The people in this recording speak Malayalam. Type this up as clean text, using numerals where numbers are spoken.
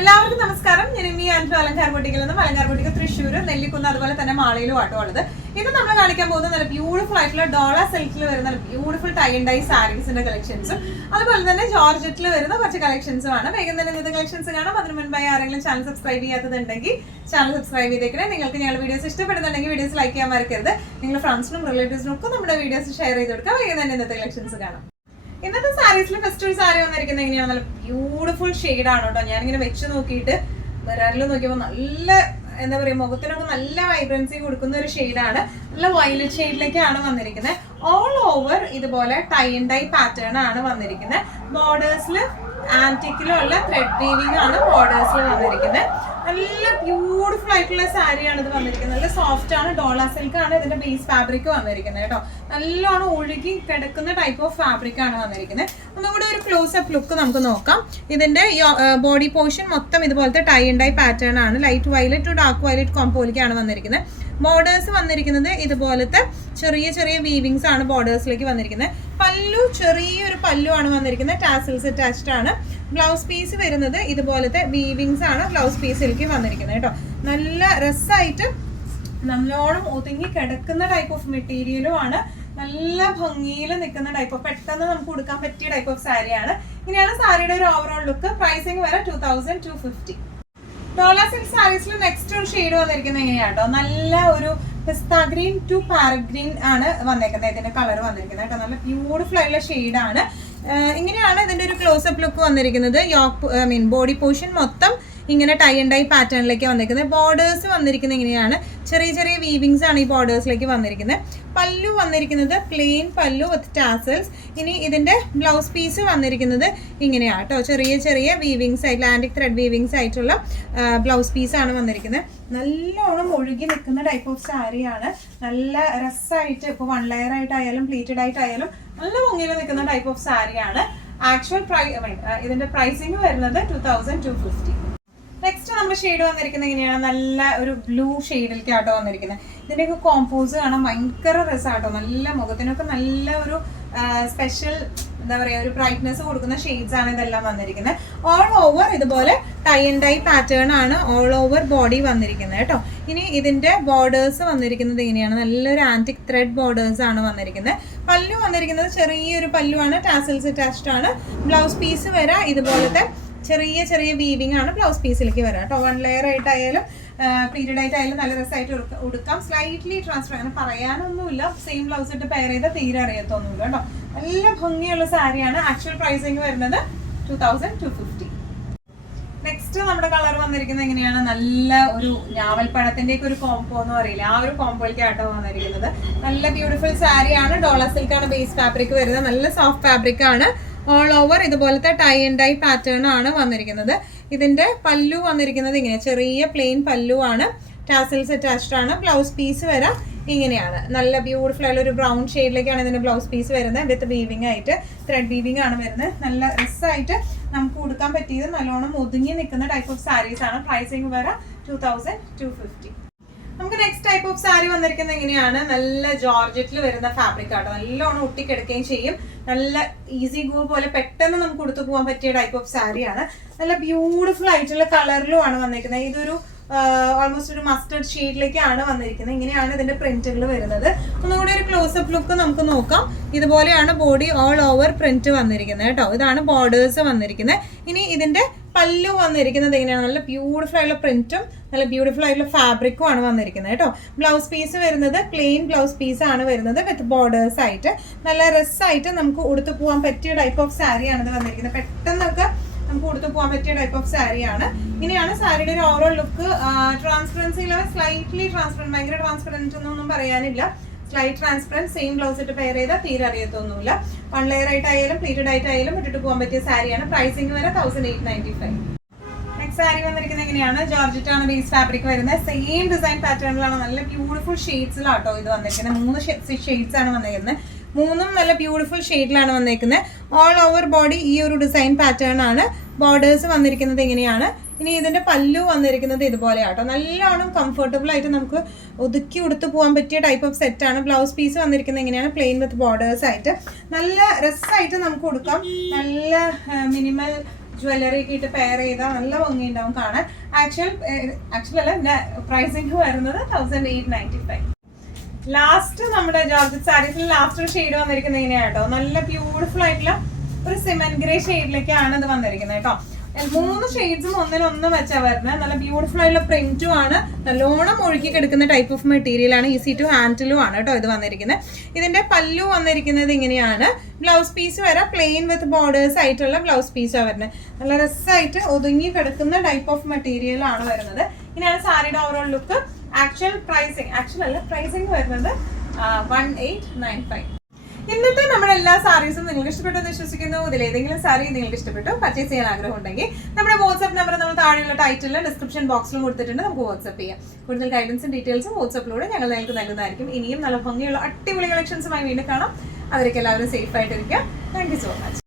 എല്ലാവർക്കും നമസ്കാരം. ഞാൻ ഇനി ആൻഡ്രു അലങ്കാർ ബൊട്ടിക്കിൽ നിന്ന് അലങ്കാർ ബൊട്ടിക്ക് തൃശ്ശൂർ, നെല്ലിക്കുന്ന്, അതുപോലെ തന്നെ മാളയിലും ആട്ടോ ഉള്ളത്. ഇന്ന് നമ്മൾ കാണിക്കാൻ പോകുന്നത് നല്ല ബ്യൂട്ടിഫുൾ ആയിട്ടുള്ള ഡോള സിൽക്കിൽ വരുന്ന ബ്യൂട്ടിഫുൾ ടൈ ആൻഡ് ഡൈ സാരീസിന്റെ കളക്ഷൻസും അതുപോലെ തന്നെ ജോർജറ്റിൽ വരുന്ന കുറച്ച് കളക്ഷൻസും ആണ്. വേഗം തന്നെ ഇന്നത്തെ കളക്ഷൻസ് കാണാം. അതിന് മുൻപായി ആരെങ്കിലും ചാനൽ സബ്സ്ക്രൈബ് ചെയ്യാത്തതുണ്ടെങ്കിൽ ചാനൽ സബ്സ്ക്രൈബ് ചെയ്തേക്കണേ. നിങ്ങൾക്ക് ഞങ്ങളുടെ വീഡിയോസ് ഇഷ്ടപ്പെടുന്നുണ്ടെങ്കിൽ വീഡിയോസ് ലൈക്ക് ചെയ്യാൻ മറക്കരുത്. നിങ്ങളുടെ ഫ്രണ്ട്സിനും റിലേറ്റീവ്സിനും ഒക്കെ നമ്മുടെ വീഡിയോസ് ഷെയർ ചെയ്ത് കൊടുക്കുക. വേഗം തന്നെ ഇന്നത്തെ കളക്ഷൻസ് കാണാം. ഇന്നത്തെ സാരീസിൽ ഫസ്റ്റ് ഒരു സാരി വന്നിരിക്കുന്നത് എങ്ങനെയാണ്, നല്ല ബ്യൂട്ടിഫുൾ ഷെയ്ഡ് ആണ് കേട്ടോ. ഞാനിങ്ങനെ വെച്ച് നോക്കിയിട്ട് മിററിൽ നോക്കിയപ്പോൾ നല്ല എന്താ പറയുക, മുഖത്തിനൊക്കെ നല്ല വൈബ്രൻസി കൊടുക്കുന്ന ഒരു ഷെയ്ഡാണ്. നല്ല വയലറ്റ് ഷെയ്ഡിലേക്കാണ് വന്നിരിക്കുന്നത്. ഓൾ ഓവർ ഇതുപോലെ ടൈ ആൻഡ് ഡൈ പാറ്റേൺ ആണ് വന്നിരിക്കുന്നത്. ബോർഡേഴ്സിൽ ആന്റിക്കിലുള്ള ത്രെഡ് വീവിംഗ് ആണ് ബോർഡേഴ്സിൽ വന്നിരിക്കുന്നത്. നല്ല ബ്യൂട്ടിഫുൾ ആയിട്ടുള്ള സാരിയാണ് ഇത് വന്നിരിക്കുന്നത്. നല്ല സോഫ്റ്റ് ആണ്, ഡോള സിൽക്ക് ആണ് ഇതിന്റെ ബേസ് ഫാബ്രിക് വന്നിരിക്കുന്നത് കേട്ടോ. നല്ലോണം ഒഴുകി കിടക്കുന്ന ടൈപ്പ് ഓഫ് ഫാബ്രിക് ആണ് വന്നിരിക്കുന്നത്. ഒന്നുകൂടി ഒരു ക്ലോസ് അപ്പ് ലുക്ക് നമുക്ക് നോക്കാം. ഇതിന്റെ ബോഡി പോർഷൻ മൊത്തം ഇതുപോലത്തെ ടൈ ആൻഡ് ഡൈ പാറ്റേൺ ആണ്. Light violet to dark violet കോമ്പോയിലേക്കാണ് വന്നിരിക്കുന്നത്. ബോർഡേഴ്സ് വന്നിരിക്കുന്നത് ഇതുപോലത്തെ ചെറിയ ചെറിയ വീവിങ്സ് ആണ് ബോർഡേഴ്സിലേക്ക് വന്നിരിക്കുന്നത്. പല്ലു ചെറിയൊരു പല്ലു ആണ് വന്നിരിക്കുന്നത്. ടാസിൽസ് അറ്റാച്ച്ഡ് ആണ്. ബ്ലൗസ് പീസ് വരുന്നത് ഇതുപോലത്തെ വീവിങ്സ് ആണ് ബ്ലൗസ് പീസിലേക്ക് വന്നിരിക്കുന്നത് കേട്ടോ. നല്ല രസമായിട്ട് നല്ലോണം ഒതുങ്ങി കിടക്കുന്ന ടൈപ്പ് ഓഫ് മെറ്റീരിയലും ആണ്. നല്ല ഭംഗിയിൽ നിൽക്കുന്ന ടൈപ്പ് ഓഫ്, പെട്ടെന്ന് നമുക്ക് കൊടുക്കാൻ പറ്റിയ ടൈപ്പ് ഓഫ് സാരിയാണ്. ഇങ്ങനെയാണ് സാരിയുടെ ഒരു ഓവറോൾ ലുക്ക്. പ്രൈസിങ് വരെ 2250. ഡോള സിൽക്ക് സാരീസിൽ നെക്സ്റ്റ് ഒരു ഷെയ്ഡ് വന്നിരിക്കുന്നത് എങ്ങനെയാട്ടോ, നല്ല ഒരു പിസ്ത ഗ്രീൻ ടു പാരറ്റ് ഗ്രീൻ ആണ് വന്നേക്കുന്നത്. ഇതിന്റെ കളർ വന്നിരിക്കുന്നത് കേട്ടോ. നല്ല ബ്യൂട്ടിഫുൾ ആയിട്ടുള്ള ഷെയ്ഡാണ്. ഇങ്ങനെയാണ് ഇതിന്റെ ഒരു ക്ലോസപ്പ് ലുക്ക് വന്നിരിക്കുന്നത്. ബോഡി പോർഷൻ മൊത്തം ഇങ്ങനെ ടൈ ആൻഡ് ഡൈ പാറ്റേണിലേക്ക് വന്നിരിക്കുന്നത്. ബോർഡേഴ്സ് വന്നിരിക്കുന്നത് ഇങ്ങനെയാണ്. ചെറിയ ചെറിയ വീവിങ്സ് ആണ് ഈ ബോർഡേഴ്സിലേക്ക് വന്നിരിക്കുന്നത്. പല്ലു വന്നിരിക്കുന്നത് പ്ലെയിൻ പല്ലു വിത്ത് ടാസൽസ്. ഇനി ഇതിന്റെ ബ്ലൗസ് പീസ് വന്നിരിക്കുന്നത് ഇങ്ങനെയാണ് കേട്ടോ. ചെറിയ ചെറിയ വീവിങ്സ് ആയിട്ടുള്ള ആന്റിക് ത്രെഡ് വീവിങ്സ് ആയിട്ടുള്ള ബ്ലൗസ് പീസ് ആണ് വന്നിരിക്കുന്നത്. നല്ലോണം ഒഴുകി നിൽക്കുന്ന ടൈപ്പ് ഓഫ് സാരിയാണ്. നല്ല രസമായിട്ട് ഇപ്പോൾ 1 ലെയർ ആയിട്ടായാലും പ്ലീറ്റഡ് ആയിട്ടായാലും നല്ല ഭംഗിയിൽ നിൽക്കുന്ന ടൈപ്പ് ഓഫ് സാരിയാണ്. ആക്ച്വൽ ഇതിന്റെ പ്രൈസിങ് വരുന്നത് 2250. നെക്സ്റ്റ് നമ്മുടെ ഷെയ്ഡ് വന്നിരിക്കുന്നത് എങ്ങനെയാണ്, നല്ല ഒരു ബ്ലൂ ഷെയ്ഡിലേക്കാട്ടോ വന്നിരിക്കുന്നത്. ഇതിൻ്റെയൊക്കെ കോമ്പോസ് കാണാൻ ഭയങ്കര രസമാട്ടോ. നല്ല മുഖത്തിനൊക്കെ നല്ല ഒരു സ്പെഷ്യൽ എന്താ പറയുക, ഒരു ബ്രൈറ്റ്നെസ് കൊടുക്കുന്ന ഷെയ്ഡ്സ് ആണ് ഇതെല്ലാം വന്നിരിക്കുന്നത്. ഓൾ ഓവർ ഇതുപോലെ ടൈ ആൻഡ് ഡൈ പാറ്റേൺ ആണ് ഓൾ ഓവർ ബോഡി വന്നിരിക്കുന്നത് കേട്ടോ. ഇനി ഇതിന്റെ ബോർഡേഴ്സ് വന്നിരിക്കുന്നത് ഇങ്ങനെയാണ്. നല്ലൊരു ആന്റിക് ത്രെഡ് ബോർഡേഴ്സ് ആണ് വന്നിരിക്കുന്നത്. പല്ലു വന്നിരിക്കുന്നത് ചെറിയൊരു പല്ലു ആണ്, ടാസൽസ് അറ്റാച്ച്ഡ് ആണ്. ബ്ലൗസ് പീസ് വരെ ഇതുപോലത്തെ ചെറിയ ചെറിയ വീവിംഗ് ആണ് ബ്ലൗസ് പീസിലേക്ക് വരാം കേട്ടോ. 1 ലെയർ ആയിട്ടായാലും പ്ലീറ്റഡ് ആയിട്ടായാലും നല്ല രസമായിട്ട് ഉടുക്കാം. സ്ലൈറ്റ്ലി ട്രാൻസ്ഫർ, അങ്ങനെ പറയാനൊന്നുമില്ല. സെയിം ബ്ലൗസ് ഇട്ട് പെയർ ചെയ്താൽ തീരെ അറിയത്തൊന്നുമില്ല കേട്ടോ. നല്ല ഭംഗിയുള്ള സാരിയാണ്. ആക്ച്വൽ പ്രൈസിങ് വരുന്നത് 2250. നെക്സ്റ്റ് നമ്മുടെ കളർ വന്നിരിക്കുന്നത് എങ്ങനെയാണ്, നല്ല ഒരു ഞാവൽപ്പഴത്തിന്റെ ഒക്കെ ഒരു കോംബോ എന്ന് പറയില്ല, ആ ഒരു കോംബോയിലേക്ക് ആട്ടോ വന്നിരിക്കുന്നത്. നല്ല ബ്യൂട്ടിഫുൾ സാരിയാണ്. ഡോള സിൽക്ക് ആണ് ബേസ് ഫാബ്രിക് വരുന്നത്. നല്ല സോഫ്റ്റ് ഫാബ്രിക് ആണ്. ഓൾ ഓവർ ഇതുപോലത്തെ ടൈ ആൻഡ് ഡൈ പാറ്റേൺ ആണ് വന്നിരിക്കുന്നത്. ഇതിന്റെ പല്ലു വന്നിരിക്കുന്നത് ഇങ്ങനെ ചെറിയ പ്ലെയിൻ പല്ലു ആണ്. ടാസൽസ് അറ്റാച്ച്ഡ് ആണ്. ബ്ലൗസ് പീസ് വരെ ഇങ്ങനെയാണ്. നല്ല ബ്യൂട്ടിഫുൾ ആയിട്ടുള്ള ഒരു ബ്രൗൺ ഷെയ്ഡിലേക്കാണ് ഇതിന്റെ ബ്ലൗസ് പീസ് വരുന്നത്. വിത്ത് വീവിംഗ് ആയിട്ട് ത്രെഡ് വീവിംഗ് ആണ് വരുന്നത്. നല്ല രസമായിട്ട് നമുക്ക് കൊടുക്കാൻ പറ്റിയത് നല്ലോണം ഒതുങ്ങി നിൽക്കുന്ന ടൈപ്പ് ഓഫ് സാരീസ് ആണ്. പ്രൈസിങ് വരെ 2250. നമുക്ക് നെക്സ്റ്റ് ടൈപ്പ് ഓഫ് സാരി വന്നിരിക്കുന്നത് എങ്ങനെയാണ്, നല്ല ജോർജറ്റിൽ വരുന്ന ഫാബ്രിക് ആട്ടോ. നല്ലോണം ഒട്ടിക്കിടക്കുകയും ചെയ്യും. നല്ല ഈസി ഗോ പോലെ പെട്ടെന്ന് നമുക്ക് കൊടുത്തു പോകാൻ പറ്റിയ ടൈപ്പ് ഓഫ് സാരിയാണ്. നല്ല ബ്യൂട്ടിഫുൾ ആയിട്ടുള്ള കളറിലും ആണ് വന്നിരിക്കുന്നത്. ഇതൊരു ഓൾമോസ്റ്റ് ഒരു മസ്റ്റർഡ് ഷെയ്ഡിലേക്കാണ് വന്നിരിക്കുന്നത്. ഇങ്ങനെയാണ് ഇതിന്റെ പ്രിന്റുകൾ വരുന്നത്. ഒന്നുകൂടി ഒരു ക്ലോസപ്പ് ലുക്ക് നമുക്ക് നോക്കാം. ഇതുപോലെയാണ് ബോഡി ഓൾ ഓവർ പ്രിന്റ് വന്നിരിക്കുന്നത് കേട്ടോ. ഇതാണ് ബോർഡേഴ്സ് വന്നിരിക്കുന്നത്. ഇനി ഇതിന്റെ പല്ലു വന്നിരിക്കുന്നത് എങ്ങനെയാണ്, നല്ല ബ്യൂട്ടിഫുൾ ആയിട്ടുള്ള പ്രിന്റും നല്ല ബ്യൂട്ടിഫുൾ ആയിട്ടുള്ള ഫാബ്രിക്കും ആണ് വന്നിരിക്കുന്നത് കേട്ടോ. ബ്ലൗസ് പീസ് വരുന്നത് പ്ലെയിൻ ബ്ലൗസ് പീസ് ആണ് വരുന്നത് വിത്ത് ബോർഡേഴ്സ് ആയിട്ട്. നല്ല രസമായിട്ട് നമുക്ക് ഉടുത്തു പോകാൻ പറ്റിയ ടൈപ്പ് ഓഫ് സാരിയാണ് ഇത് വന്നിരിക്കുന്നത്. പെട്ടെന്നൊക്കെ നമുക്ക് കൊടുത്തു പോകാൻ പറ്റിയ ടൈപ്പ് ഓഫ് സാരിയാണ്. ഇങ്ങനെയാണ് സാരിയുടെ ഒരു overall look. Transparency level slightly transparent, ഭയങ്കര ട്രാൻസ്പെറൻറ്റ് ഒന്നും പറയാനില്ല. സ്ലൈറ്റ് ട്രാൻസ്പെറൻറ്റ്, സെയിം ബ്ലൗസ് ഇട്ട് പെയർ ചെയ്താൽ തീരെ അറിയത്തൊന്നുമില്ല. 1 ലെയർ ആയിട്ടായാലും പ്ലീറ്റഡ് ആയിട്ടായാലും ഇട്ടിട്ട് പോകാൻ പറ്റിയ സാരിയാണ്. പ്രൈസിങ് വരെ 1895. നെക്സ്റ്റ് സാരി വന്നിരിക്കുന്നത് എങ്ങനെയാണ്, ജോർജറ്റ് ആണ് ബേസ് ഫാബ്രിക് വരുന്നത്. സെയിം ഡിസൈൻ പാറ്റേണിലാണ്. നല്ല ബ്യൂട്ടിഫുൾ ഷെയ്ഡ്സിലാട്ടോ ഇത് വന്നിരിക്കുന്നത്. 3 ഷെയ്ഡ്സ് ആണ് വന്നിരിക്കുന്നത്. 3ഉം നല്ല ബ്യൂട്ടിഫുൾ ഷെയ്ഡിലാണ് വന്നിരിക്കുന്നത്. ഓൾ ഓവർ ബോഡി ഈ ഒരു ഡിസൈൻ പാറ്റേൺ ആണ്. ബോർഡേഴ്സ് വന്നിരിക്കുന്നത് എങ്ങനെയാണ്. ഇനി ഇതിന്റെ പല്ലു വന്നിരിക്കുന്നത് ഇതുപോലെയാട്ടോ. നല്ലോണം കംഫർട്ടബിൾ ആയിട്ട് നമുക്ക് ഒതുക്കി ഉടുത്ത് പോകാൻ പറ്റിയ ടൈപ്പ് ഓഫ് സെറ്റ് ആണ്. ബ്ലൗസ് പീസ് വന്നിരിക്കുന്നത് എങ്ങനെയാണ്, പ്ലെയിൻ വിത്ത് ബോർഡേഴ്സ് ആയിട്ട്. നല്ല രസമായിട്ട് നമുക്ക് കൊടുക്കാം. നല്ല മിനിമൽ ജ്വല്ലറി ഒക്കെ ഇട്ട് പെയർ ചെയ്താൽ നല്ല ഭംഗി ഉണ്ടാവും കാണാൻ. ആക്ച്വൽ അല്ല, പ്രൈസിങ് വരുന്നത് 1895. ലാസ്റ്റ് നമ്മുടെ ജോർജറ്റ് സാരീസിൽ ലാസ്റ്റ് ഒരു ഷെയ്ഡ് വന്നിരിക്കുന്നത് ഇങ്ങനെയാണ് കേട്ടോ. നല്ല ബ്യൂട്ടിഫുൾ ആയിട്ടുള്ള ഒരു സിമെന്റ് ഗ്രേ ഷെയ്ഡിലേക്കാണ് ഇത് വന്നിരിക്കുന്നത് കേട്ടോ. 3 ഷെയ്ഡ്സും ഒന്നിനൊന്നും വെച്ചാ വരുന്നത്. നല്ല ബ്യൂട്ടിഫുൾ ആയിട്ടുള്ള പ്രിന്റും ആണ്, നല്ലോണം ഒഴുകി കിടക്കുന്ന ടൈപ്പ് ഓഫ് മെറ്റീരിയൽ ആണ്. ഈസി ടു ഹാൻഡിലും ആണ് കേട്ടോ ഇത് വന്നിരിക്കുന്നത്. ഇതിന്റെ പല്ലു വന്നിരിക്കുന്നത് ഇങ്ങനെയാണ്. ബ്ലൗസ് പീസ് വരെ പ്ലെയിൻ വിത്ത് ബോർഡേഴ്സ് ആയിട്ടുള്ള ബ്ലൗസ് പീസാണ് വരുന്നത്. നല്ല രസമായിട്ട് ഒതുങ്ങി കിടക്കുന്ന ടൈപ്പ് ഓഫ് മെറ്റീരിയൽ ആണ് വരുന്നത്. ഇങ്ങനെയാണ് സാരിയുടെ ഓവറോൾ ലുക്ക്. പ്രൈസിങ് വരുന്നത് 1895. ഇന്നത്തെ നമ്മുടെ എല്ലാ സാരീസും നിങ്ങൾക്ക് ഇഷ്ടപ്പെട്ടെന്ന് വിശ്വസിക്കുന്നു. ഇതിലേതെങ്കിലും സാരി നിങ്ങൾക്ക് ഇഷ്ടപ്പെട്ടു പർച്ചേസ് ചെയ്യാൻ ആഗ്രഹം ഉണ്ടെങ്കിൽ നമ്മുടെ വാട്സ്ആപ്പ് നമ്പർ നമ്മൾ താഴെയുള്ള ടൈറ്റിലും ഡിസ്ക്രിപ്ഷൻ ബോക്സിലും കൊടുത്തിട്ടുണ്ട്. നമുക്ക് വാട്സ്ആപ്പ് ചെയ്യാം. കൂടുതൽ ഗൈഡൻസും ഡീറ്റെയിൽസും വാട്സ്ആപ്പിലൂടെ ഞങ്ങൾ നിങ്ങൾക്ക് നൽകുന്നതായിരിക്കും. ഇനിയും നല്ല ഭംഗിയുള്ള അടിപൊളി കളക്ഷൻസുമായി വീണ്ടും കാണാം. അവരൊക്കെ എല്ലാവരും സേഫ് ആയിട്ടിരിക്കുക. Thank you so much.